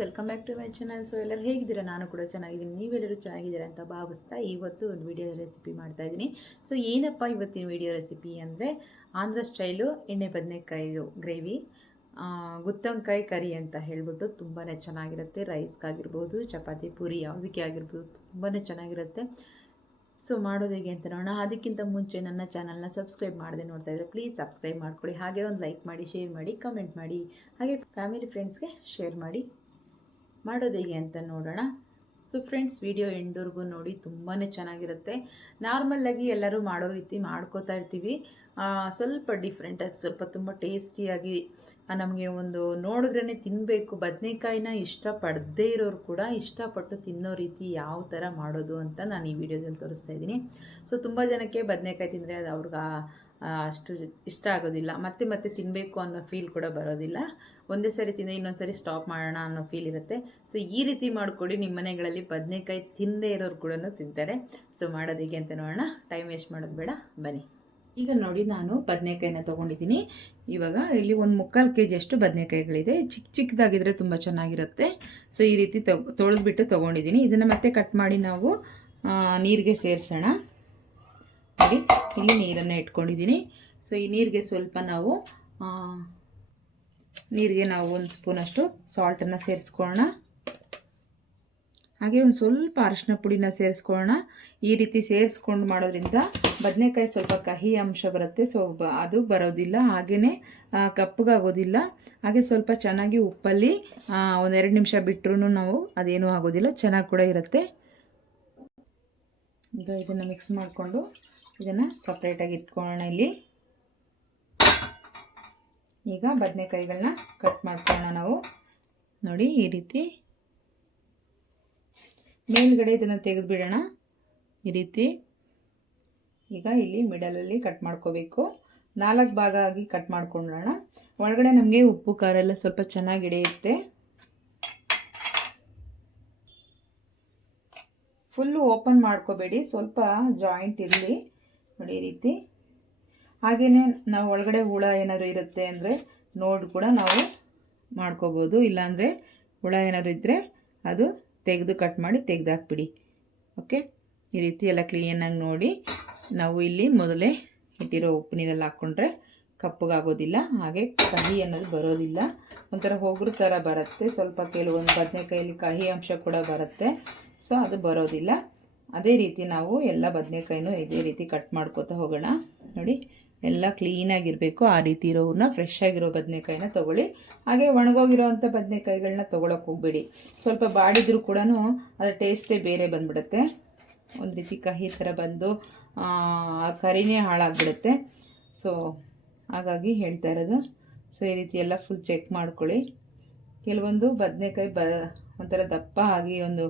Welcome back to my channel. So ಎಲ್ಲರೂ ಹೇಗಿದ್ದೀರಾ? ನಾನು ಕೂಡ ಚೆನ್ನಾಗಿದ್ದೀನಿ, ನೀವೆಲ್ಲರೂ ಚೆನ್ನಾಗಿದ್ದೀರಾ ಅಂತ ಭಾವಿಸ್ತಾ ಇವತ್ತು ಒಂದು ವಿಡಿಯೋ ರೆಸಿಪಿ ಮಾಡ್ತಾ ಇದ್ದೀನಿ. ಸೊ ಏನಪ್ಪ ಇವತ್ತಿನ ವಿಡಿಯೋ ರೆಸಿಪಿ ಅಂದರೆ ಆಂಧ್ರ ಸ್ಟೈಲು ಎಣ್ಣೆ ಬದನೆಕಾಯಿದು ಗ್ರೇವಿ, ಗುತ್ತೊಂಕಾಯಿ ಕರಿ ಅಂತ ಹೇಳ್ಬಿಟ್ಟು ತುಂಬಾ ಚೆನ್ನಾಗಿರುತ್ತೆ. ರೈಸ್ಗಾಗಿರ್ಬೋದು, ಚಪಾತಿ, ಪೂರಿ ಯಾವುದಕ್ಕೆ ಆಗಿರ್ಬೋದು ತುಂಬಾ ಚೆನ್ನಾಗಿರುತ್ತೆ. ಸೊ ಮಾಡೋದು ಹೇಗೆ ಅಂತ ನೋಡೋಣ. ಅದಕ್ಕಿಂತ ಮುಂಚೆ ನನ್ನ ಚಾನಲ್ನ ಸಬ್ಸ್ಕ್ರೈಬ್ ಮಾಡದೆ ನೋಡ್ತಾ ಇದ್ದರೆ ಪ್ಲೀಸ್ ಸಬ್ಸ್ಕ್ರೈಬ್ ಮಾಡ್ಕೊಳ್ಳಿ. ಹಾಗೆ ಒಂದು ಲೈಕ್ ಮಾಡಿ, ಶೇರ್ ಮಾಡಿ, ಕಮೆಂಟ್ ಮಾಡಿ, ಹಾಗೆ ಫ್ಯಾಮಿಲಿ ಫ್ರೆಂಡ್ಸ್ಗೆ ಶೇರ್ ಮಾಡಿ. ಮಾಡೋದು ಹೇಗೆ ಅಂತ ನೋಡೋಣ. ಸೊ ಫ್ರೆಂಡ್ಸ್, ವಿಡಿಯೋ ಎಂಡ್ವರೆಗೂ ನೋಡಿ, ತುಂಬಾ ಚೆನ್ನಾಗಿರುತ್ತೆ. ನಾರ್ಮಲ್ಲಾಗಿ ಎಲ್ಲರೂ ಮಾಡೋ ರೀತಿ ಮಾಡ್ಕೋತಾ ಇರ್ತೀವಿ, ಸ್ವಲ್ಪ ಡಿಫ್ರೆಂಟಾಗಿ, ಸ್ವಲ್ಪ ತುಂಬ ಟೇಸ್ಟಿಯಾಗಿ, ನಮಗೆ ಒಂದು ನೋಡಿದ್ರೇ ತಿನ್ನಬೇಕು, ಬದನೆಕಾಯಿನ ಇಷ್ಟಪಡದೇ ಇರೋರು ಕೂಡ ಇಷ್ಟಪಟ್ಟು ತಿನ್ನೋ ರೀತಿ ಯಾವ ಥರ ಮಾಡೋದು ಅಂತ ನಾನು ಈ ವಿಡಿಯೋದಲ್ಲಿ ತೋರಿಸ್ತಾ ಇದ್ದೀನಿ. ಸೊ ತುಂಬ ಜನಕ್ಕೆ ಬದನೆಕಾಯಿ ತಿಂದರೆ ಅದು ಅವ್ರಿಗೆ ಅಷ್ಟು ಇಷ್ಟ ಆಗೋದಿಲ್ಲ, ಮತ್ತೆ ಮತ್ತೆ ತಿನ್ನಬೇಕು ಅನ್ನೋ ಫೀಲ್ ಕೂಡ ಬರೋದಿಲ್ಲ. ಒಂದೇ ಸರಿ ತಿಂದರೆ ಇನ್ನೊಂದು ಸರಿ ಸ್ಟಾಪ್ ಮಾಡೋಣ ಅನ್ನೋ ಫೀಲ್ ಇರುತ್ತೆ. ಸೊ ಈ ರೀತಿ ಮಾಡಿಕೊಡಿ, ನಿಮ್ಮ ಮನೆಗಳಲ್ಲಿ ಬದನೆಕಾಯಿ ತಿನ್ನದೇ ಇರೋರು ಕೂಡ ತಿಂತಾರೆ. ಸೊ ಮಾಡೋದು ಹೇಗೆ ಅಂತ ನೋಡೋಣ. ಟೈಮ್ ವೇಸ್ಟ್ ಮಾಡೋದು ಬೇಡ, ಬನ್ನಿ. ಈಗ ನೋಡಿ, ನಾನು ಬದನೆಕಾಯಿನ ತೊಗೊಂಡಿದ್ದೀನಿ. ಇವಾಗ ಇಲ್ಲಿ ಒಂದು 3/4 kg ಅಷ್ಟು ಬದನೆಕಾಯಿಗಳಿದೆ. ಚಿಕ್ಕದಾಗಿದ್ದರೆ ತುಂಬ ಚೆನ್ನಾಗಿರುತ್ತೆ. ಸೊ ಈ ರೀತಿ ತೊಳೆದ್ಬಿಟ್ಟು ತೊಗೊಂಡಿದ್ದೀನಿ. ಇದನ್ನು ಮತ್ತೆ ಕಟ್ ಮಾಡಿ ನಾವು ನೀರಿಗೆ ಸೇರಿಸೋಣ. ನೋಡಿ, ಇಲ್ಲಿ ನೀರನ್ನು ಇಟ್ಕೊಂಡಿದ್ದೀನಿ. ಸೊ ಈ ನೀರಿಗೆ ಸ್ವಲ್ಪ ನಾವು ಒಂದು ಸ್ಪೂನಷ್ಟು ಸಾಲ್ಟನ್ನು ಸೇರಿಸ್ಕೊಳ್ಳೋಣ. ಹಾಗೆ ಒಂದು ಸ್ವಲ್ಪ ಅರಿಶಿನ ಪುಡಿನ ಸೇರಿಸ್ಕೊಳ್ಳೋಣ. ಈ ರೀತಿ ಸೇರಿಸ್ಕೊಂಡು ಮಾಡೋದ್ರಿಂದ ಬದನೆಕಾಯಿ ಸ್ವಲ್ಪ ಕಹಿ ಅಂಶ ಬರುತ್ತೆ, ಸೊ ಅದು ಬರೋದಿಲ್ಲ, ಹಾಗೆಯೇ ಕಪ್ಪಗಾಗೋದಿಲ್ಲ. ಹಾಗೆ ಸ್ವಲ್ಪ ಚೆನ್ನಾಗಿ ಉಪ್ಪಲ್ಲಿ 1-2 ನಿಮಿಷ ಬಿಟ್ಟರೂ ನಾವು ಅದೇನೂ ಆಗೋದಿಲ್ಲ, ಚೆನ್ನಾಗಿ ಕೂಡ ಇರುತ್ತೆ. ಈಗ ಇದನ್ನು ಮಿಕ್ಸ್ ಮಾಡಿಕೊಂಡು ಇದನ್ನು ಸಪ್ರೇಟಾಗಿ ಇಟ್ಕೊಳ್ಳೋಣ. ಇಲ್ಲಿ ಈಗ ಬದನೆಕಾಯಿಗಳನ್ನ ಕಟ್ ಮಾಡ್ಕೊಳ್ಳೋಣ ನಾವು. ನೋಡಿ, ಈ ರೀತಿ ಮೇಲ್ಗಡೆ ಇದನ್ನು ತೆಗೆದುಬಿಡೋಣ. ಈ ರೀತಿ ಈಗ ಇಲ್ಲಿ ಮಿಡಲಲ್ಲಿ ಕಟ್ ಮಾಡ್ಕೋಬೇಕು. 4 ಭಾಗ ಆಗಿ ಕಟ್ ಮಾಡ್ಕೊಳ್ಳೋಣ. ಒಳಗಡೆ ನಮಗೆ ಉಪ್ಪು ಖಾರ ಎಲ್ಲ ಸ್ವಲ್ಪ ಚೆನ್ನಾಗಿ ಹಿಡಿಯುತ್ತೆ. ಫುಲ್ಲು ಓಪನ್ ಮಾಡ್ಕೋಬೇಡಿ, ಸ್ವಲ್ಪ ಜಾಯಿಂಟ್ ಇರಲಿ. ನೋಡಿ, ಈ ರೀತಿ. ಹಾಗೆಯೇ ನಾವು ಒಳಗಡೆ ಹುಳ ಏನಾದರೂ ಇರುತ್ತೆ ಅಂದರೆ ನೋಡಿ ಕೂಡ ನಾವು ಮಾಡ್ಕೋಬೋದು. ಇಲ್ಲಾಂದರೆ ಹುಳ ಏನಾದರೂ ಇದ್ದರೆ ಅದು ತೆಗೆದು ಕಟ್ ಮಾಡಿ ತೆಗೆದಾಕ್ಬಿಡಿ. ಓಕೆ, ಈ ರೀತಿ ಎಲ್ಲ ಕ್ಲೀನಾಗಿ ನೋಡಿ. ನಾವು ಇಲ್ಲಿ ಮೊದಲೇ ಇಟ್ಟಿರೋ ಉಪ್ಪು ನೀರಲ್ಲಿ ಹಾಕ್ಕೊಂಡ್ರೆ ಕಪ್ಪಗಾಗೋದಿಲ್ಲ, ಹಾಗೆ ಕಹಿ ಅನ್ನೋದು ಬರೋದಿಲ್ಲ. ಒಂಥರ ಹೋಗ್ರ ಥರ ಬರುತ್ತೆ. ಸ್ವಲ್ಪ ಕೆಲವೊಂದು ಬದನೆಕಾಯಲ್ಲಿ ಕಹಿ ಅಂಶ ಕೂಡ ಬರುತ್ತೆ, ಸೊ ಅದು ಬರೋದಿಲ್ಲ. ಅದೇ ರೀತಿ ನಾವು ಎಲ್ಲ ಬದನೆಕಾಯಿನೂ ಇದೇ ರೀತಿ ಕಟ್ ಮಾಡ್ಕೋತಾ ಹೋಗೋಣ. ನೋಡಿ, ಎಲ್ಲ ಕ್ಲೀನಾಗಿರಬೇಕು. ಆ ರೀತಿ ಇರೋವನ್ನ ಫ್ರೆಶ್ ಆಗಿರೋ ಬದನೆಕಾಯಿನ ತೊಗೊಳ್ಳಿ. ಹಾಗೆ ಒಣಗೋಗಿರೋವಂಥ ಬದನೆಕಾಯಿಗಳನ್ನ ತೊಗೊಳಕ್ಕೆ ಹೋಗಬೇಡಿ. ಸ್ವಲ್ಪ ಬಾಡಿದ್ರೂ ಕೂಡ ಅದರ ಟೇಸ್ಟೇ ಬೇರೆ ಬಂದುಬಿಡುತ್ತೆ. ಒಂದು ರೀತಿ ಕಹಿ ಥರ ಬಂದು ಆ ಕರಿನೇ ಹಾಳಾಗಿಬಿಡುತ್ತೆ. ಸೊ ಹಾಗಾಗಿ ಹೇಳ್ತಾ ಇರೋದು. ಸೊ ಈ ರೀತಿ ಎಲ್ಲ ಫುಲ್ ಚೆಕ್ ಮಾಡ್ಕೊಳ್ಳಿ. ಕೆಲವೊಂದು ಬದನೆಕಾಯಿ ಒಂಥರ ದಪ್ಪ ಆಗಿ ಒಂದು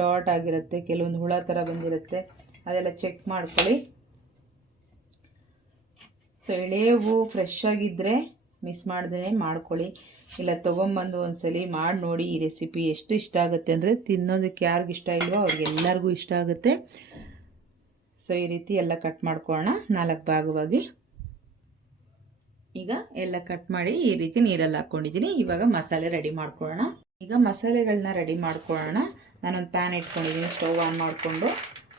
ಡಾಟ್ ಆಗಿರುತ್ತೆ, ಕೆಲವೊಂದು ಹುಳ ಥರ ಬಂದಿರುತ್ತೆ, ಅದೆಲ್ಲ ಚೆಕ್ ಮಾಡ್ಕೊಳ್ಳಿ. ಸೊ ಎಳೆಯವು ಫ್ರೆಶ್ ಆಗಿದ್ದರೆ ಮಿಸ್ ಮಾಡ್ದೇ ಮಾಡ್ಕೊಳ್ಳಿ. ಇಲ್ಲ ತೊಗೊಂಬಂದು ಒಂದ್ಸಲಿ ಮಾಡಿ ನೋಡಿ. ಈ ರೆಸಿಪಿ ಎಷ್ಟು ಇಷ್ಟ ಆಗುತ್ತೆ ಅಂದರೆ ತಿನ್ನೋದಕ್ಕೆ ಯಾರಿಗೂ ಇಷ್ಟ ಇಲ್ವೋ ಅವ್ರಿಗೆಲ್ಲರಿಗೂ ಇಷ್ಟ ಆಗುತ್ತೆ. ಸೊ ಈ ರೀತಿ ಎಲ್ಲ ಕಟ್ ಮಾಡ್ಕೊಳ್ಳೋಣ 4 ಭಾಗವಾಗಿ. ಈಗ ಎಲ್ಲ ಕಟ್ ಮಾಡಿ ಈ ರೀತಿ ನೀರಲ್ಲಿ ಹಾಕ್ಕೊಂಡಿದ್ದೀನಿ. ಇವಾಗ ಮಸಾಲೆ ರೆಡಿ ಮಾಡ್ಕೊಳ್ಳೋಣ. ಈಗ ಮಸಾಲೆಗಳನ್ನ ರೆಡಿ ಮಾಡ್ಕೊಳ್ಳೋಣ. ನಾನೊಂದು ಪ್ಯಾನ್ ಇಟ್ಕೊಂಡಿದ್ದೀನಿ. ಸ್ಟವ್ ಆನ್ ಮಾಡಿಕೊಂಡು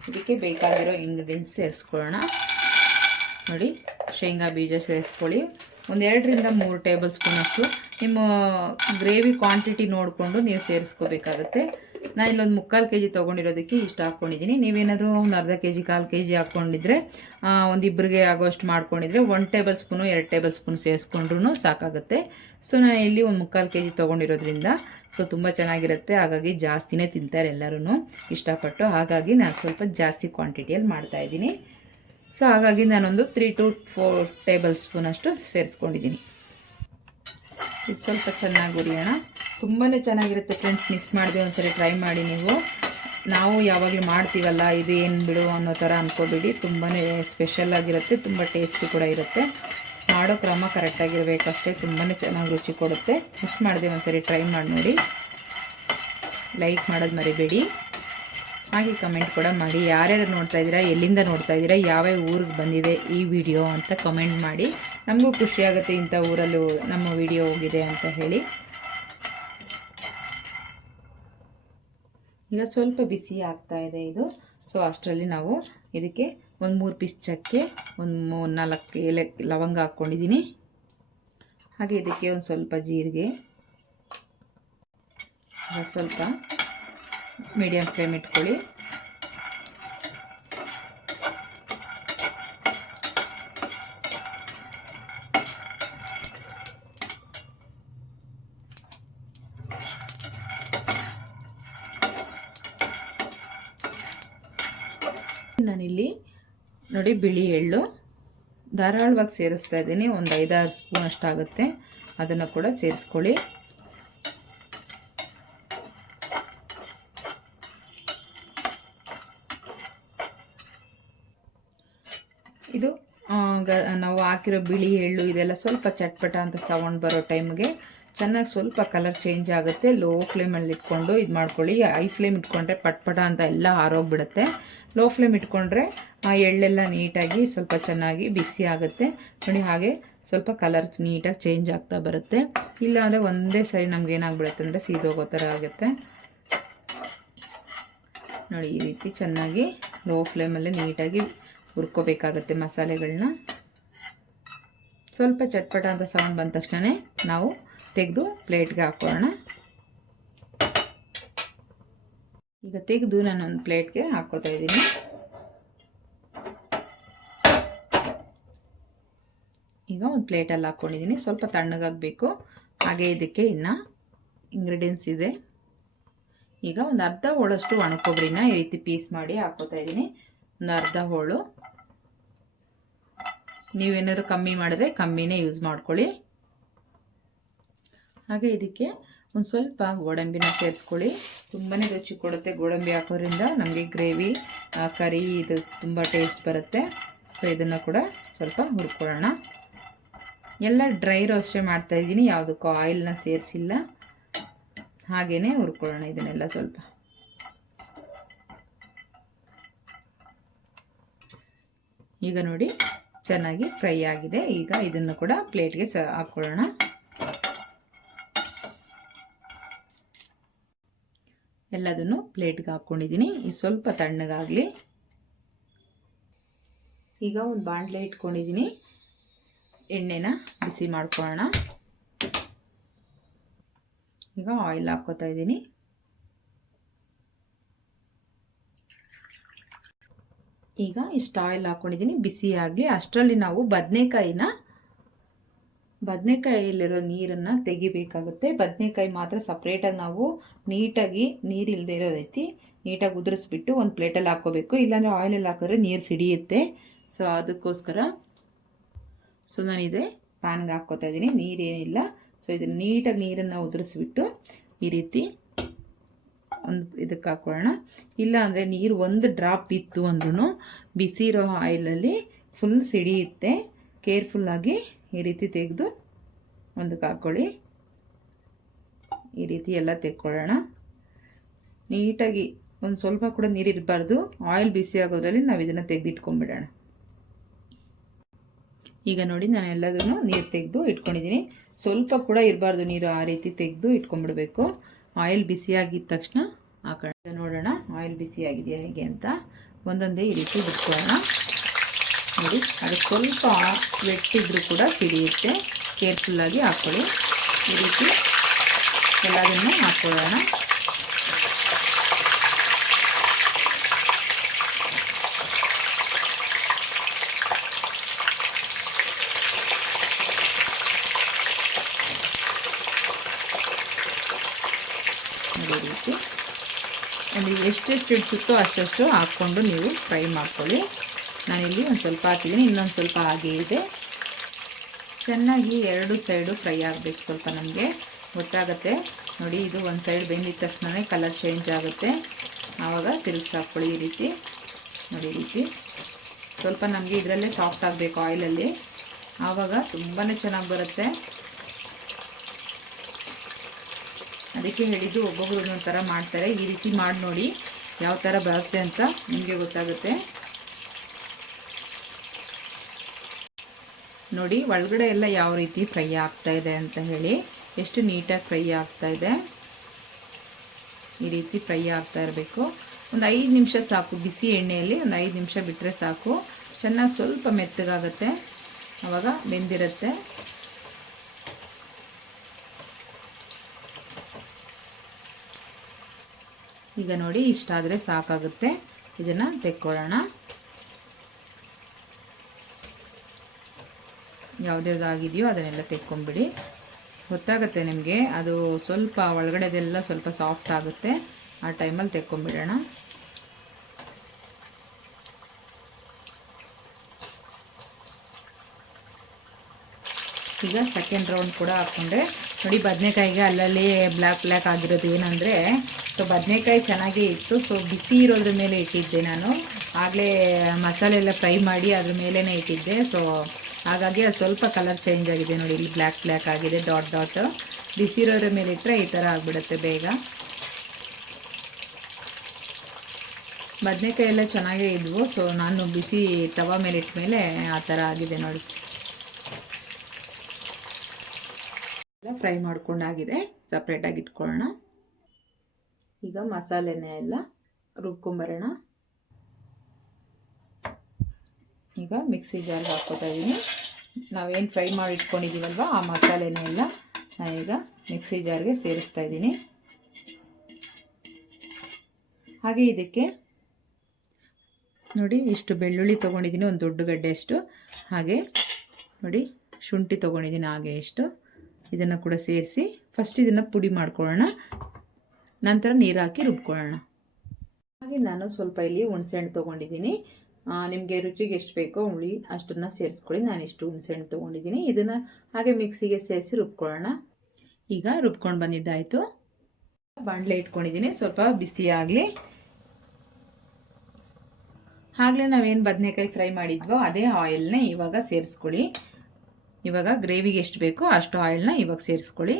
ಇದಕ್ಕೆ ಬೇಕಾಗಿರೋ ಇಂಗ್ರೀಡಿಯೆಂಟ್ಸ್ ಸೇರಿಸ್ಕೊಳ್ಳೋಣ. ನೋಡಿ, ಶೇಂಗಾ ಬೀಜ ಸೇರಿಸ್ಕೊಳ್ಳಿ. 1-2-3 ಟೇಬಲ್ ಸ್ಪೂನಷ್ಟು ನಿಮ್ಮ ಗ್ರೇವಿ ಕ್ವಾಂಟಿಟಿ ನೋಡಿಕೊಂಡು ನೀವು ಸೇರಿಸ್ಕೋಬೇಕಾಗುತ್ತೆ. ನಾನು ಇಲ್ಲೊಂದು 3/4 kg ತೊಗೊಂಡಿರೋದಕ್ಕೆ ಇಷ್ಟು ಹಾಕ್ಕೊಂಡಿದ್ದೀನಿ. ನೀವೇನಾದರೂ ಒಂದು ಅರ್ಧ kg 1/4 kg ಹಾಕ್ಕೊಂಡಿದ್ರೆ, ಒಂದಿಬ್ಬರಿಗೆ ಆಗೋಷ್ಟು ಮಾಡ್ಕೊಂಡಿದ್ರೆ 1 ಟೇಬಲ್ ಸ್ಪೂನು 2 ಟೇಬಲ್ ಸ್ಪೂನ್ ಸೇರಿಸ್ಕೊಂಡ್ರೂ ಸಾಕಾಗುತ್ತೆ. ಸೊ ನಾನು ಇಲ್ಲಿ ಒಂದು 3/4 kg ತೊಗೊಂಡಿರೋದ್ರಿಂದ ಸೊ ತುಂಬ ಚೆನ್ನಾಗಿರುತ್ತೆ. ಹಾಗಾಗಿ ಜಾಸ್ತಿನೇ ತಿಂತಾರೆ ಎಲ್ಲರೂ ಇಷ್ಟಪಟ್ಟು. ಹಾಗಾಗಿ ನಾನು ಸ್ವಲ್ಪ ಜಾಸ್ತಿ ಕ್ವಾಂಟಿಟಿಯಲ್ಲಿ ಮಾಡ್ತಾಯಿದ್ದೀನಿ. ಸೊ ಹಾಗಾಗಿ ನಾನೊಂದು 3 to 4 ಟೇಬಲ್ ಸ್ಪೂನಷ್ಟು ಸೇರಿಸ್ಕೊಂಡಿದ್ದೀನಿ. ಇದು ಸ್ವಲ್ಪ ಚೆನ್ನಾಗಿ ಹುರಿಯೋಣ. ತುಂಬಾ ಚೆನ್ನಾಗಿರುತ್ತೆ ಫ್ರೆಂಡ್ಸ್, ಮಿಸ್ ಮಾಡಿದೆ, ಒಂದ್ಸರಿ ಟ್ರೈ ಮಾಡಿ ನೀವು. ನಾವು ಯಾವಾಗಲೂ ಮಾಡ್ತೀವಲ್ಲ, ಇದು ಏನು ಬಿಡು ಅನ್ನೋ ಥರ ಅಂದ್ಕೊಬೇಡಿ. ತುಂಬಾ ಸ್ಪೆಷಲ್ ಆಗಿರುತ್ತೆ, ತುಂಬ ಟೇಸ್ಟಿ ಕೂಡ ಇರುತ್ತೆ. ಮಾಡೋ ಕ್ರಮ ಕರೆಕ್ಟಾಗಿರಬೇಕು ಅಷ್ಟೇ, ತುಂಬಾ ಚೆನ್ನಾಗಿ ರುಚಿ ಕೊಡುತ್ತೆ. ಮಿಸ್ ಮಾಡಿದೆ, ಒಂದ್ಸರಿ ಟ್ರೈ ಮಾಡಿ ನೋಡಿ. ಲೈಕ್ ಮಾಡೋದು ಮರಿಬೇಡಿ, ಹಾಗೆ ಕಮೆಂಟ್ ಕೂಡ ಮಾಡಿ. ಯಾರ್ಯಾರು ನೋಡ್ತಾ ಇದ್ದೀರಾ, ಎಲ್ಲಿಂದ ನೋಡ್ತಾ ಇದ್ದೀರಾ, ಯಾವ್ಯಾವ ಊರಿಗೆ ಬಂದಿದೆ ಈ ವಿಡಿಯೋ ಅಂತ ಕಮೆಂಟ್ ಮಾಡಿ. ನಮಗೂ ಖುಷಿಯಾಗುತ್ತೆ ಇಂಥ ಊರಲ್ಲೂ ನಮ್ಮ ವಿಡಿಯೋ ಹೋಗಿದೆ ಅಂತ ಹೇಳಿ. ಈಗ ಸ್ವಲ್ಪ ಬಿಸಿ ಆಗ್ತಾ ಇದೆ ಇದು. ಸೊ ಅಷ್ಟರಲ್ಲಿ ನಾವು ಇದಕ್ಕೆ ಒಂದು 3 ಪೀಸ್ ಚಕ್ಕೆ, ಒಂದು 4 ಎಲೆ ಲವಂಗ ಹಾಕ್ಕೊಂಡಿದ್ದೀನಿ. ಹಾಗೆ ಇದಕ್ಕೆ ಒಂದು ಸ್ವಲ್ಪ ಜೀರಿಗೆ, ಸ್ವಲ್ಪ ಮೀಡಿಯಮ್ ಫ್ಲೇಮ್ ಇಟ್ಕೊಳ್ಳಿ. ನಾನಿಲ್ಲಿ ನೋಡಿ ಬಿಳಿ ಎಳ್ಳು ಧಾರಾಳವಾಗಿ ಸೇರಿಸ್ತಾ ಇದ್ದೀನಿ. ಒಂದು 5-6 ಸ್ಪೂನ್ ಅಷ್ಟಾಗುತ್ತೆ. ಅದನ್ನು ಕೂಡ ಸೇರಿಸ್ಕೊಳ್ಳಿ. ಇದು ನಾವು ಹಾಕಿರೋ ಬಿಳಿ ಎಳ್ಳು ಇದೆಲ್ಲ ಸ್ವಲ್ಪ ಚಟ್ಪಟ ಅಂತ ಸೌಂಡ್ ಬರೋ ಟೈಮ್ಗೆ ಚೆನ್ನಾಗಿ ಸ್ವಲ್ಪ ಕಲರ್ ಚೇಂಜ್ ಆಗುತ್ತೆ. ಲೋ ಫ್ಲೇಮಲ್ಲಿ ಇಟ್ಕೊಂಡು ಇದು ಮಾಡ್ಕೊಳ್ಳಿ. ಹೈ ಫ್ಲೇಮ್ ಇಟ್ಕೊಂಡ್ರೆ ಪಟ್ಪಟ ಅಂತ ಎಲ್ಲ ಆರೋಗ್ಬಿಡುತ್ತೆ. ಲೋ ಫ್ಲೇಮ್ ಇಟ್ಕೊಂಡ್ರೆ ಆ ಎಳ್ಳೆಲ್ಲ ನೀಟಾಗಿ ಸ್ವಲ್ಪ ಚೆನ್ನಾಗಿ ಬಿಸಿ ಆಗುತ್ತೆ ನೋಡಿ. ಹಾಗೆ ಸ್ವಲ್ಪ ಕಲರ್ ನೀಟಾಗಿ ಚೇಂಜ್ ಆಗ್ತಾ ಬರುತ್ತೆ. ಇಲ್ಲಾಂದರೆ ಒಂದೇ ಸರಿ ನಮ್ಗೆ ಏನಾಗ್ಬಿಡುತ್ತೆ ಅಂದರೆ ಸೀದೋಗೋ ಥರ ಆಗುತ್ತೆ ನೋಡಿ. ಈ ರೀತಿ ಚೆನ್ನಾಗಿ ಲೋ ಫ್ಲೇಮಲ್ಲಿ ನೀಟಾಗಿ ಹುರ್ಕೋಬೇಕಾಗತ್ತೆ ಮಸಾಲೆಗಳನ್ನ. ಸ್ವಲ್ಪ ಚಟ್ಪಟ ಅಂತ ಸೌಂಡ್ ಬಂದ ತಕ್ಷಣ ನಾವು ತೆಗೆದು ಪ್ಲೇಟ್ಗೆ ಹಾಕೋಣ. ಈಗ ತೆಗೆದು ನಾನೊಂದು ಪ್ಲೇಟ್ಗೆ ಹಾಕೋತಾ ಇದ್ದೀನಿ. ಈಗ ಒಂದು ಪ್ಲೇಟಲ್ಲಿ ಹಾಕ್ಕೊಂಡಿದ್ದೀನಿ. ಸ್ವಲ್ಪ ತಣ್ಣಗಾಗಬೇಕು. ಹಾಗೆ ಇದಕ್ಕೆ ಇನ್ನು ಇಂಗ್ರೀಡಿಯೆಂಟ್ಸ್ ಇದೆ. ಈಗ ಒಂದು ಅರ್ಧ ಹೋಳಷ್ಟು ಒಣಕೊಬ್ಬರಿನ ಈ ರೀತಿ ಪೀಸ್ ಮಾಡಿ ಹಾಕೋತಾ ಇದ್ದೀನಿ. ಒಂದು ಅರ್ಧ ಹೋಳು. ನೀವೇನಾದ್ರು ಕಮ್ಮಿ ಮಾಡಿದ್ರೆ ಕಮ್ಮಿನೇ ಯೂಸ್ ಮಾಡ್ಕೊಳ್ಳಿ. ಹಾಗೆ ಇದಕ್ಕೆ ಒಂದು ಸ್ವಲ್ಪ ಗೋಡಂಬಿನ ಸೇರಿಸ್ಕೊಳ್ಳಿ. ತುಂಬಾ ರುಚಿ ಕೊಡುತ್ತೆ ಗೋಡಂಬಿ ಹಾಕೋದ್ರಿಂದ. ನಮಗೆ ಗ್ರೇವಿ ಕರಿ ಇದು ತುಂಬ ಟೇಸ್ಟ್ ಬರುತ್ತೆ. ಸೊ ಇದನ್ನು ಕೂಡ ಸ್ವಲ್ಪ ಹುರ್ಕೊಳ್ಳೋಣ. ಎಲ್ಲ ಡ್ರೈ ರೋಸ್ಟೇ ಮಾಡ್ತಾಯಿದ್ದೀನಿ, ಯಾವುದಕ್ಕೂ ಆಯಿಲ್ನ ಸೇರಿಸಿಲ್ಲ. ಹಾಗೆಯೇ ಹುರ್ಕೊಳ್ಳೋಣ ಇದನ್ನೆಲ್ಲ ಸ್ವಲ್ಪ. ಈಗ ನೋಡಿ ಚೆನ್ನಾಗಿ ಫ್ರೈ ಆಗಿದೆ. ಈಗ ಇದನ್ನು ಕೂಡ ಪ್ಲೇಟ್ಗೆ ಹಾಕ್ಕೊಳ್ಳೋಣ. ಎಲ್ಲದನ್ನು ಪ್ಲೇಟ್ಗೆ ಹಾಕ್ಕೊಂಡಿದ್ದೀನಿ. ಈ ಸ್ವಲ್ಪ ತಣ್ಣಗಾಗಲಿ. ಈಗ ಒಂದು ಬಾಣಲೆ ಇಟ್ಕೊಂಡಿದ್ದೀನಿ. ಎಣ್ಣೆನ ಬಿಸಿ ಮಾಡ್ಕೊಳ್ಳೋಣ. ಈಗ ಆಯಿಲ್ ಹಾಕ್ಕೋತಾ ಇದ್ದೀನಿ. ಈಗ ಇಷ್ಟು ಆಯಿಲ್ ಹಾಕ್ಕೊಂಡಿದ್ದೀನಿ, ಬಿಸಿ ಆಗಲಿ. ಅಷ್ಟರಲ್ಲಿ ನಾವು ಬದನೆಕಾಯಿಯಲ್ಲಿರೋ ನೀರನ್ನು ತೆಗಿಬೇಕಾಗುತ್ತೆ. ಬದನೆಕಾಯಿ ಮಾತ್ರ ಸಪ್ರೇಟಾಗಿ ನಾವು ನೀಟಾಗಿ ನೀರಿಲ್ಲದೆ ಇರೋ ರೀತಿ ನೀಟಾಗಿ ಉದುರಿಸ್ಬಿಟ್ಟು ಒಂದು ಪ್ಲೇಟಲ್ಲಿ ಹಾಕ್ಕೋಬೇಕು. ಇಲ್ಲಾಂದರೆ ಆಯಿಲಲ್ಲಿ ಹಾಕಿದ್ರೆ ನೀರು ಸಿಡಿಯುತ್ತೆ. ಸೊ ಅದಕ್ಕೋಸ್ಕರ ನಾನಿದೆ ಪ್ಯಾನ್ಗೆ ಹಾಕ್ಕೋತಾ ಇದ್ದೀನಿ. ನೀರೇನಿಲ್ಲ. ಸೊ ಇದನ್ನು ನೀಟಾಗಿ ನೀರನ್ನು ಉದುರಿಸ್ಬಿಟ್ಟು ಈ ರೀತಿ ಒಂದು ಇದಕ್ಕೆ ಹಾಕ್ಕೊಳ್ಳೋಣ. ಇಲ್ಲ ಅಂದರೆ ನೀರು ಒಂದು ಡ್ರಾಪ್ ಇತ್ತು ಅಂದ್ರೂ ಬಿಸಿ ಇರೋ ಆಯಿಲಲ್ಲಿ ಫುಲ್ ಸಿಡಿಯುತ್ತೆ. ಕೇರ್ಫುಲ್ಲಾಗಿ ಈ ರೀತಿ ತೆಗೆದು ಒಂದಕ್ಕೆ ಹಾಕ್ಕೊಳ್ಳಿ. ಈ ರೀತಿ ಎಲ್ಲ ತೆಕ್ಕೊಳ್ಳೋಣ. ನೀಟಾಗಿ ಒಂದು ಸ್ವಲ್ಪ ಕೂಡ ನೀರಿರಬಾರ್ದು. ಆಯಿಲ್ ಬಿಸಿ ಆಗೋದ್ರಲ್ಲಿ ನಾವು ಇದನ್ನು ತೆಗೆದಿಟ್ಕೊಂಡ್ಬಿಡೋಣ. ಈಗ ನೋಡಿ ನಾನು ಎಲ್ಲದನ್ನು ನೀರು ತೆಗೆದು ಇಟ್ಕೊಂಡಿದ್ದೀನಿ. ಸ್ವಲ್ಪ ಕೂಡ ಇರಬಾರ್ದು ನೀರು, ಆ ರೀತಿ ತೆಗೆದು ಇಟ್ಕೊಂಡ್ಬಿಡ್ಬೇಕು. ಆಯಿಲ್ ಬಿಸಿಯಾಗಿದ್ದ ತಕ್ಷಣ ಹಾಕೋಣ. ನೋಡೋಣ ಆಯಿಲ್ ಬಿಸಿಯಾಗಿದೆಯಾ ಹೇಗೆ ಅಂತ. ಒಂದೊಂದೇ ಈ ರೀತಿ ಬಿಟ್ಕೊಳ್ಳೋಣ. ನೋಡಿ ಅದಕ್ಕೆ ಸ್ವಲ್ಪ ವೆಟ್ಟಿದ್ರೂ ಕೂಡ ಸಿಡಿಯುತ್ತೆ. ಕೇರ್ಫುಲ್ಲಾಗಿ ಹಾಕ್ಕೊಳ್ಳಿ. ಈ ರೀತಿ ಎಲ್ಲದನ್ನು ಹಾಕ್ಕೊಳ್ಳೋಣ. ಈ ರೀತಿ ನೀವು ಎಷ್ಟೆಷ್ಟು ಇಡಿಸುತ್ತೋ ಅಷ್ಟಷ್ಟು ಹಾಕ್ಕೊಂಡು ನೀವು ಫ್ರೈ ಮಾಡ್ಕೊಳ್ಳಿ. ನಾನಿಲ್ಲಿ ಒಂದು ಸ್ವಲ್ಪ ಹಾಕಿದ್ದೀನಿ, ಇನ್ನೊಂದು ಸ್ವಲ್ಪ ಹಾಗೆ ಇದೆ. ಚೆನ್ನಾಗಿ ಎರಡು ಸೈಡು ಫ್ರೈ ಆಗಬೇಕು. ಸ್ವಲ್ಪ ನಮಗೆ ಗೊತ್ತಾಗುತ್ತೆ ನೋಡಿ. ಇದು ಒಂದು ಸೈಡ್ ಬೆಂದಿದ ತಕ್ಷಣ ಕಲರ್ ಚೇಂಜ್ ಆಗುತ್ತೆ. ಆವಾಗ ತಿರುಗಿಸಿ ಹಾಕ್ಕೊಳ್ಳಿ. ಈ ರೀತಿ ನೋಡಿ. ಈ ರೀತಿ ಸ್ವಲ್ಪ ನಮಗೆ ಇದರಲ್ಲೇ ಸಾಫ್ಟ್ ಆಗಬೇಕು ಆಯಿಲಲ್ಲಿ. ಆವಾಗ ತುಂಬಾ ಚೆನ್ನಾಗಿ ಬರುತ್ತೆ. ಅದಕ್ಕೆ ಹೇಳಿದ್ದು ಒಬ್ಬೊಬ್ಬರು ಒಂದೊಂದು ಥರ ಮಾಡ್ತಾರೆ. ಈ ರೀತಿ ಮಾಡಿ ನೋಡಿ ಯಾವ ಥರ ಬರುತ್ತೆ ಅಂತ ನಿಮಗೆ ಗೊತ್ತಾಗುತ್ತೆ. ನೋಡಿ ಒಳಗಡೆ ಎಲ್ಲ ಯಾವ ರೀತಿ ಫ್ರೈ ಆಗ್ತಾ ಇದೆ ಅಂತ ಹೇಳಿ, ಎಷ್ಟು ನೀಟಾಗಿ ಫ್ರೈ ಆಗ್ತಾ ಇದೆ. ಈ ರೀತಿ ಫ್ರೈ ಆಗ್ತಾ ಇರಬೇಕು. ಒಂದು 5 ನಿಮಿಷ ಸಾಕು, ಬಿಸಿ ಎಣ್ಣೆಯಲ್ಲಿ ಒಂದು 5 ನಿಮಿಷ ಬಿಟ್ಟರೆ ಸಾಕು. ಚೆನ್ನಾಗಿ ಸ್ವಲ್ಪ ಮೆತ್ತಗಾಗುತ್ತೆ, ಆವಾಗ ಬೆಂದಿರುತ್ತೆ. ಈಗ ನೋಡಿ ಇಷ್ಟಾದರೆ ಸಾಕಾಗುತ್ತೆ. ಇದನ್ನು ತೆಕ್ಕೊಳ್ಳೋಣ. ಯಾವುದ್ಯಾವುದಾಗಿದೆಯೋ ಅದನ್ನೆಲ್ಲ ತೆಕ್ಕೊಂಬಿಡಿ. ಗೊತ್ತಾಗುತ್ತೆ ನಿಮಗೆ, ಅದು ಸ್ವಲ್ಪ ಒಳಗಡೆದೆಲ್ಲ ಸ್ವಲ್ಪ ಸಾಫ್ಟ್ ಆಗುತ್ತೆ. ಆ ಟೈಮಲ್ಲಿ ತೆಕ್ಕೊಂಬಿಡೋಣ. ಈಗ ಸೆಕೆಂಡ್ ರೌಂಡ್ ಕೂಡ ಹಾಕ್ಕೊಂಡೆ. ನೋಡಿ ಬದನೆಕಾಯಿಗೆ ಅಲ್ಲಲ್ಲಿ ಬ್ಲ್ಯಾಕ್ ಆಗಿರೋದು ಏನಂದರೆ, ಸೊ ಬದನೆಕಾಯಿ ಚೆನ್ನಾಗೇ ಇತ್ತು. ಸೊ ಬಿಸಿ ಇರೋದ್ರ ಮೇಲೆ ಇಟ್ಟಿದ್ದೆ ನಾನು, ಆಗಲೇ ಮಸಾಲೆ ಎಲ್ಲ ಫ್ರೈ ಮಾಡಿ ಅದ್ರ ಮೇಲೇ ಇಟ್ಟಿದ್ದೆ. ಸೊ ಹಾಗಾಗಿ ಅದು ಸ್ವಲ್ಪ ಕಲರ್ ಚೇಂಜ್ ಆಗಿದೆ ನೋಡಿ, ಇಲ್ಲಿ ಬ್ಲ್ಯಾಕ್ ಆಗಿದೆ, ಡಾಟ್. ಬಿಸಿ ಇರೋದ್ರ ಮೇಲೆ ಇಟ್ಟರೆ ಈ ಥರ ಆಗಿಬಿಡುತ್ತೆ ಬೇಗ. ಬದನೆಕಾಯಿ ಎಲ್ಲ ಚೆನ್ನಾಗೇ ಇದ್ವು. ಸೊ ನಾನು ಬಿಸಿ ತವಾ ಮೇಲೆ ಇಟ್ಟ ಮೇಲೆ ಆ ಥರ ಆಗಿದೆ ನೋಡಿ. ಎಲ್ಲ ಫ್ರೈ ಮಾಡ್ಕೊಂಡಾಗಿದೆ, ಸಪ್ರೇಟಾಗಿ ಇಟ್ಕೊಳ್ಳೋಣ. ಈಗ ಮಸಾಲೆನೇ ಎಲ್ಲ ರುಬ್ಕೊಂಬರೋಣ. ಈಗ ಮಿಕ್ಸಿ ಜಾರ್ಗೆ ಹಾಕ್ಕೊತಾ ಇದ್ದೀನಿ. ನಾವೇನು ಫ್ರೈ ಮಾಡಿ ಇಟ್ಕೊಂಡಿದ್ದೀವಲ್ವ ಆ ಮಸಾಲೆನೇ ಎಲ್ಲ ನಾನೀಗ ಮಿಕ್ಸಿ ಜಾರ್ಗೆ ಸೇರಿಸ್ತಾ ಇದ್ದೀನಿ. ಹಾಗೆ ಇದಕ್ಕೆ ನೋಡಿ ಇಷ್ಟು ಬೆಳ್ಳುಳ್ಳಿ ತೊಗೊಂಡಿದ್ದೀನಿ, ಒಂದು ದೊಡ್ಡ ಗಡ್ಡೆಯಷ್ಟು. ಹಾಗೆ ನೋಡಿ ಶುಂಠಿ ತೊಗೊಂಡಿದ್ದೀನಿ ಹಾಗೆ ಇಷ್ಟು. ಇದನ್ನು ಕೂಡ ಸೇರಿಸಿ ಫಸ್ಟ್ ಇದನ್ನು ಪುಡಿ ಮಾಡ್ಕೊಳ್ಳೋಣ, ನಂತರ ನೀರು ಹಾಕಿ ರುಬ್ಕೊಳ್ಳೋಣ. ಹಾಗೆ ನಾನು ಸ್ವಲ್ಪ ಇಲ್ಲಿ ಹುಣಸೆಹಣ್ಣು ತೊಗೊಂಡಿದ್ದೀನಿ. ನಿಮಗೆ ರುಚಿಗೆ ಎಷ್ಟು ಬೇಕೋ ಹುಳಿ ಅಷ್ಟನ್ನು ಸೇರಿಸ್ಕೊಳ್ಳಿ. ನಾನು ಇಷ್ಟು ಹುಣಸೆಹಣ್ಣು ತೊಗೊಂಡಿದ್ದೀನಿ. ಇದನ್ನು ಹಾಗೆ ಮಿಕ್ಸಿಗೆ ಸೇರಿಸಿ ರುಬ್ಕೊಳ್ಳೋಣ. ಈಗ ರುಬ್ಕೊಂಡು ಬಂದಿದ್ದಾಯಿತು. ಬಾಣಲೆ ಇಟ್ಕೊಂಡಿದ್ದೀನಿ, ಸ್ವಲ್ಪ ಬಿಸಿ ಆಗಲಿ. ಆಗಲೇ ನಾವೇನು ಬದನೆಕಾಯಿ ಫ್ರೈ ಮಾಡಿದ್ವೋ ಅದೇ ಆಯಿಲ್ನ ಇವಾಗ ಸೇರಿಸ್ಕೊಳ್ಳಿ. ಇವಾಗ ಗ್ರೇವಿಗೆ ಎಷ್ಟು ಬೇಕೋ ಅಷ್ಟು ಆಯಿಲ್ನ ಇವಾಗ ಸೇರಿಸ್ಕೊಳ್ಳಿ.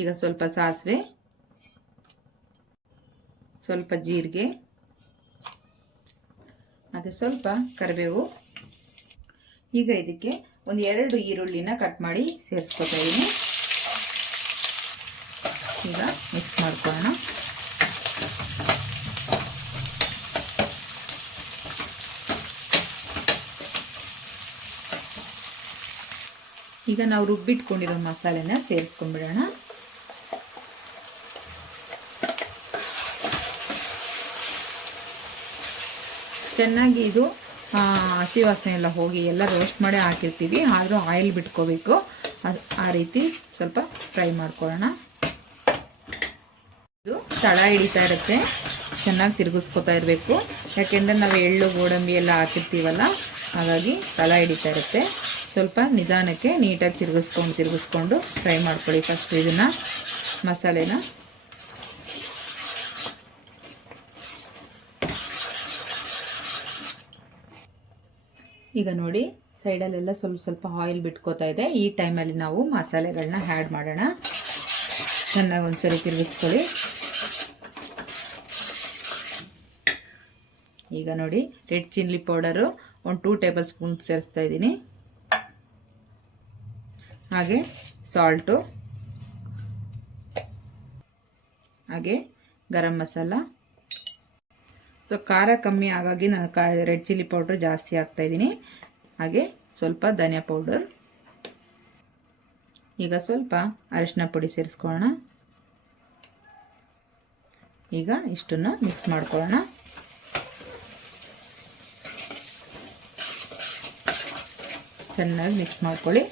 ಈಗ ಸ್ವಲ್ಪ ಸಾಸಿವೆ, ಸ್ವಲ್ಪ ಜೀರಿಗೆ, ಮತ್ತು ಸ್ವಲ್ಪ ಕರಿಬೇವು. ಈಗ ಇದಕ್ಕೆ ಒಂದು 2 ಈರುಳ್ಳಿನ ಕಟ್ ಮಾಡಿ ಸೇರಿಸ್ಕೊತಾ ಇದ್ದೀನಿ. ಈಗ ಮಿಕ್ಸ್ ಮಾಡ್ಕೊಳ್ಳೋಣ. ಈಗ ನಾವು ರುಬ್ಬಿಟ್ಕೊಂಡಿರೋ ಮಸಾಲೆನ ಸೇರಿಸ್ಕೊಂಡ್ಬಿಡೋಣ. ಚೆನ್ನಾಗಿ ಇದು ಹಸಿ ವಾಸನೆ ಎಲ್ಲ ಹೋಗಿ, ಎಲ್ಲ ರೋಸ್ಟ್ ಮಾಡಿ ಹಾಕಿರ್ತೀವಿ, ಆದರೂ ಆಯಿಲ್ ಬಿಟ್ಕೋಬೇಕು. ಆ ರೀತಿ ಸ್ವಲ್ಪ ಫ್ರೈ ಮಾಡ್ಕೊಳ್ಳೋಣ. ಇದು ತಳ ಹಿಡಿತಾ ಇರುತ್ತೆ, ಚೆನ್ನಾಗಿ ತಿರುಗಿಸ್ಕೊತಾ ಇರಬೇಕು. ಯಾಕೆಂದರೆ ನಾವು ಎಳ್ಳು ಗೋಡಂಬಿ ಎಲ್ಲ ಹಾಕಿರ್ತೀವಲ್ಲ, ಹಾಗಾಗಿ ತಳ ಹಿಡಿತಾ ಇರುತ್ತೆ. ಸ್ವಲ್ಪ ನಿಧಾನಕ್ಕೆ ನೀಟಾಗಿ ತಿರುಗಿಸ್ಕೊಂಡು ಫ್ರೈ ಮಾಡ್ಕೊಳ್ಳಿ ಫಸ್ಟ್ ಇದನ್ನು, ಮಸಾಲೆನ. ಈಗ ನೋಡಿ ಸೈಡಲ್ಲೆಲ್ಲ ಸ್ವಲ್ಪ ಆಯಿಲ್ ಬಿಟ್ಕೋತಾ ಇದೆ. ಈ ಟೈಮಲ್ಲಿ ನಾವು ಮಸಾಲೆಗಳನ್ನ ಆ್ಯಡ್ ಮಾಡೋಣ. ಚೆನ್ನಾಗಿ ಒಂದ್ಸರಿ ತಿರುಗಿಸ್ಕೊಳ್ಳಿ. ಈಗ ನೋಡಿ ರೆಡ್ ಚಿಲ್ಲಿ ಪೌಡರು ಒಂದು 2 ಟೇಬಲ್ ಸ್ಪೂನ್ ಸೇರಿಸ್ತಾ ಇದ್ದೀನಿ. ಹಾಗೆ ಸಾಲ್ಟು, ಹಾಗೆ ಗರಂ ಮಸಾಲ. ಸೊ ಖಾರ ಕಮ್ಮಿ ಆಗಾಗಿ ನಾನು ರೆಡ್ ಚಿಲ್ಲಿ ಪೌಡ್ರ್ ಜಾಸ್ತಿ ಹಾಕ್ತಾಯಿದ್ದೀನಿ. ಹಾಗೆ ಸ್ವಲ್ಪ ಧನಿಯಾ ಪೌಡರ್. ಈಗ ಸ್ವಲ್ಪ ಅರಿಶಿನ ಪುಡಿ ಸೇರಿಸ್ಕೊಳ್ಳೋಣ. ಈಗ ಇಷ್ಟನ್ನು ಮಿಕ್ಸ್ ಮಾಡ್ಕೊಳ್ಳೋಣ. ಚೆನ್ನಾಗಿ ಮಿಕ್ಸ್ ಮಾಡ್ಕೊಳ್ಳಿ.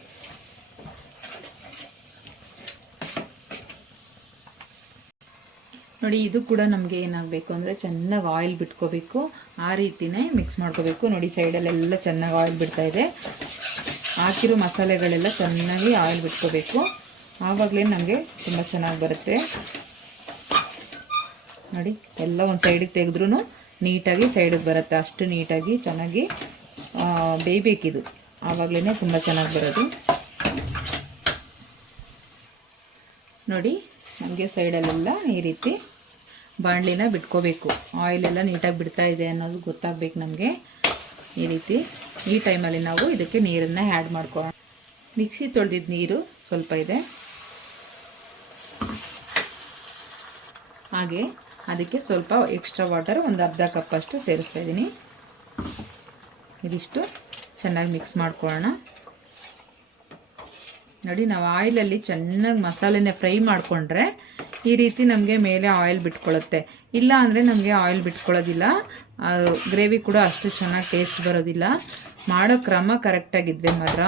ನೋಡಿ ಇದು ಕೂಡ ನಮಗೆ ಏನಾಗಬೇಕು ಅಂದರೆ ಚೆನ್ನಾಗಿ ಆಯಿಲ್ ಬಿಟ್ಕೋಬೇಕು. ಆ ರೀತಿಯೇ ಮಿಕ್ಸ್ ಮಾಡ್ಕೋಬೇಕು. ನೋಡಿ ಸೈಡಲ್ಲೆಲ್ಲ ಚೆನ್ನಾಗಿ ಆಯಿಲ್ ಬಿಡ್ತಾ ಇದೆ. ಹಾಕಿರೋ ಮಸಾಲೆಗಳೆಲ್ಲ ಚೆನ್ನಾಗಿ ಆಯಿಲ್ ಬಿಟ್ಕೋಬೇಕು. ಆವಾಗಲೇ ನಮಗೆ ತುಂಬ ಚೆನ್ನಾಗಿ ಬರುತ್ತೆ. ನೋಡಿ ಎಲ್ಲ ಒಂದು ಸೈಡಿಗೆ ತೆಗೆದ್ರೂ ನೀಟಾಗಿ ಸೈಡಿಗೆ ಬರುತ್ತೆ. ಅಷ್ಟು ನೀಟಾಗಿ ಚೆನ್ನಾಗಿ ಬೇಯಬೇಕಿದು, ಆವಾಗಲೇ ತುಂಬ ಚೆನ್ನಾಗಿ ಬರೋದು. ನೋಡಿ ನಮಗೆ ಸೈಡಲ್ಲೆಲ್ಲ ಈ ರೀತಿ ಬಾಣಲಿನ ಬಿಟ್ಕೋಬೇಕು. ಆಯಿಲೆಲ್ಲ ನೀಟಾಗಿ ಬಿಡ್ತಾ ಇದೆ ಅನ್ನೋದು ಗೊತ್ತಾಗಬೇಕು ನಮಗೆ. ಈ ರೀತಿ ಈ ಟೈಮಲ್ಲಿ ನಾವು ಇದಕ್ಕೆ ನೀರನ್ನು ಆ್ಯಡ್ ಮಾಡ್ಕೊಳ್ಳೋಣ. ಮಿಕ್ಸಿ ತೊಳೆದಿದ್ದ ನೀರು ಸ್ವಲ್ಪ ಇದೆ. ಹಾಗೆ ಅದಕ್ಕೆ ಸ್ವಲ್ಪ ಎಕ್ಸ್ಟ್ರಾ ವಾಟರ್ ಒಂದು ಅರ್ಧ ಕಪ್ಪಷ್ಟು ಸೇರಿಸ್ತಾ ಇದ್ದೀನಿ. ಇದಿಷ್ಟು ಚೆನ್ನಾಗಿ ಮಿಕ್ಸ್ ಮಾಡ್ಕೊಳ್ಳೋಣ. ನೋಡಿ, ನಾವು ಆಯಿಲಲ್ಲಿ ಚೆನ್ನಾಗಿ ಮಸಾಲೆನೇ ಫ್ರೈ ಮಾಡಿಕೊಂಡ್ರೆ ಈ ರೀತಿ ನಮಗೆ ಮೇಲೆ ಆಯಿಲ್ ಬಿಟ್ಕೊಳ್ಳುತ್ತೆ. ಇಲ್ಲ ಅಂದರೆ ನಮಗೆ ಆಯಿಲ್ ಬಿಟ್ಕೊಳ್ಳೋದಿಲ್ಲ, ಗ್ರೇವಿ ಕೂಡ ಅಷ್ಟು ಚೆನ್ನಾಗಿ ಟೇಸ್ಟ್ ಬರೋದಿಲ್ಲ. ಮಾಡೋ ಕ್ರಮ ಕರೆಕ್ಟಾಗಿದ್ದರೆ ಮಾತ್ರ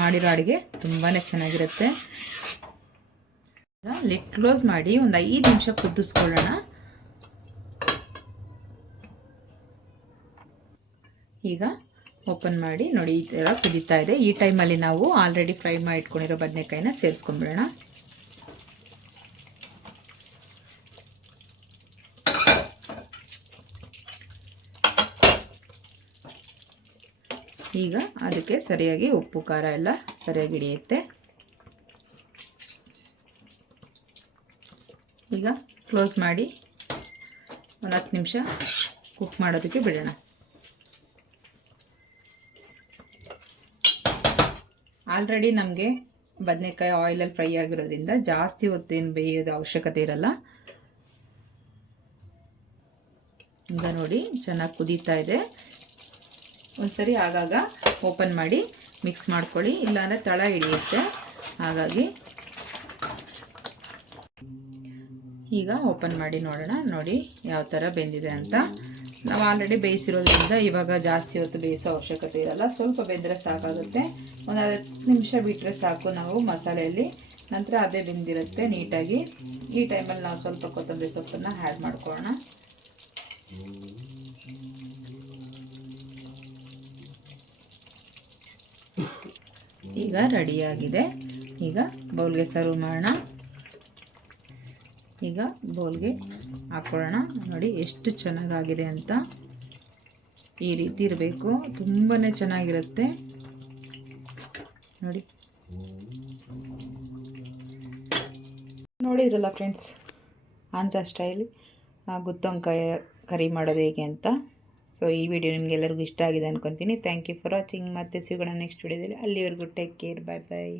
ಮಾಡಿರೋ ಅಡುಗೆ ತುಂಬಾ ಚೆನ್ನಾಗಿರುತ್ತೆ. ಲಿಡ್ ಕ್ಲೋಸ್ ಮಾಡಿ ಒಂದು 5 ನಿಮಿಷ ಕುದಿಸ್ಕೊಳ್ಳೋಣ. ಈಗ ಓಪನ್ ಮಾಡಿ ನೋಡಿ, ಈ ಥರ ಕುದೀತಾ ಇದೆ. ಈ ಟೈಮಲ್ಲಿ ನಾವು ಆಲ್ರೆಡಿ ಫ್ರೈ ಮಾಡಿ ಇಟ್ಕೊಂಡಿರೋ ಬದನೆಕಾಯಿನ ಸೇರಿಸ್ಕೊಂಡ್ಬಿಡೋಣ. ಈಗ ಅದಕ್ಕೆ ಸರಿಯಾಗಿ ಉಪ್ಪು ಖಾರ ಎಲ್ಲ ಸರಿಯಾಗಿ ಹಿಡಿಯುತ್ತೆ. ಈಗ ಕ್ಲೋಸ್ ಮಾಡಿ ಒಂದು 10 ನಿಮಿಷ ಕುಕ್ ಮಾಡೋದಕ್ಕೆ ಬಿಡೋಣ. ಆಲ್ರೆಡಿ ನಮಗೆ ಬದನೆಕಾಯಿ ಆಯಿಲಲ್ಲಿ ಫ್ರೈ ಆಗಿರೋದ್ರಿಂದ ಜಾಸ್ತಿ ಹೊತ್ತೇನು ಬೇಯೋದು ಅವಶ್ಯಕತೆ ಇರಲ್ಲ. ಈಗ ನೋಡಿ, ಚೆನ್ನಾಗಿ ಕುದೀತಾ ಇದೆ. ಒಂದ್ಸರಿ ಆಗಾಗ ಓಪನ್ ಮಾಡಿ ಮಿಕ್ಸ್ ಮಾಡ್ಕೊಳ್ಳಿ, ಇಲ್ಲಾಂದರೆ ತಳ ಹಿಡಿಯುತ್ತೆ. ಹಾಗಾಗಿ ಈಗ ಓಪನ್ ಮಾಡಿ ನೋಡೋಣ. ನೋಡಿ ಯಾವ ಥರ ಬೆಂದಿದೆ ಅಂತ. ನಾವು ಆಲ್ರೆಡಿ ಬೇಯಿಸಿರೋದ್ರಿಂದ ಇವಾಗ ಜಾಸ್ತಿ ಹೊತ್ತು ಬೇಯಿಸೋ ಅವಶ್ಯಕತೆ ಇರಲ್ಲ. ಸ್ವಲ್ಪ ಬೆಂದರೆ ಸಾಕಾಗುತ್ತೆ. ಒಂದು 10 ನಿಮಿಷ ಬಿಟ್ಟರೆ ಸಾಕು ನಾವು ಮಸಾಲೆಯಲ್ಲಿ. ನಂತರ ಅದೇ ಬೆಂದಿರುತ್ತೆ ನೀಟಾಗಿ. ಈ ಟೈಮಲ್ಲಿ ನಾವು ಸ್ವಲ್ಪ ಕೊತ್ತಂಬರಿ ಸೊಪ್ಪನ್ನು ಆ್ಯಡ್ ಮಾಡ್ಕೊಳ್ಳೋಣ. ಈಗ ರೆಡಿಯಾಗಿದೆ. ಈಗ ಬೌಲ್ಗೆ ಸರ್ವ್ ಮಾಡೋಣ. ಈಗ ಬೌಲ್ಗೆ ಹಾಕೊಳ್ಳೋಣ. ನೋಡಿ ಎಷ್ಟು ಚೆನ್ನಾಗಾಗಿದೆ ಅಂತ. ಈ ರೀತಿ ಇರಬೇಕು, ತುಂಬಾ ಚೆನ್ನಾಗಿರುತ್ತೆ. ನೋಡಿ, ನೋಡಿದ್ರಲ್ಲ ಫ್ರೆಂಡ್ಸ್, ಆಂಧ್ರ ಸ್ಟೈಲ್ ಗುತ್ತೊಂಕಾಯಿ ಕರಿ ಮಾಡೋದು ಹೇಗೆ ಅಂತ. ಸೊ ಈ ವಿಡಿಯೋ ನಿಮಗೆಲ್ಲರಿಗೂ ಇಷ್ಟ ಆಗಿದೆ ಅನ್ಕೊತೀನಿ. Thank you for watching. ಮತ್ತೆ ಸಿಗೋಣ ನೆಕ್ಸ್ಟ್ ವಿಡಿಯೋದಲ್ಲಿ. ಅಲ್ಲಿವರೆಗೂ ಟೇಕ್ ಕೇರ್. ಬಾಯ್ ಬಾಯ್.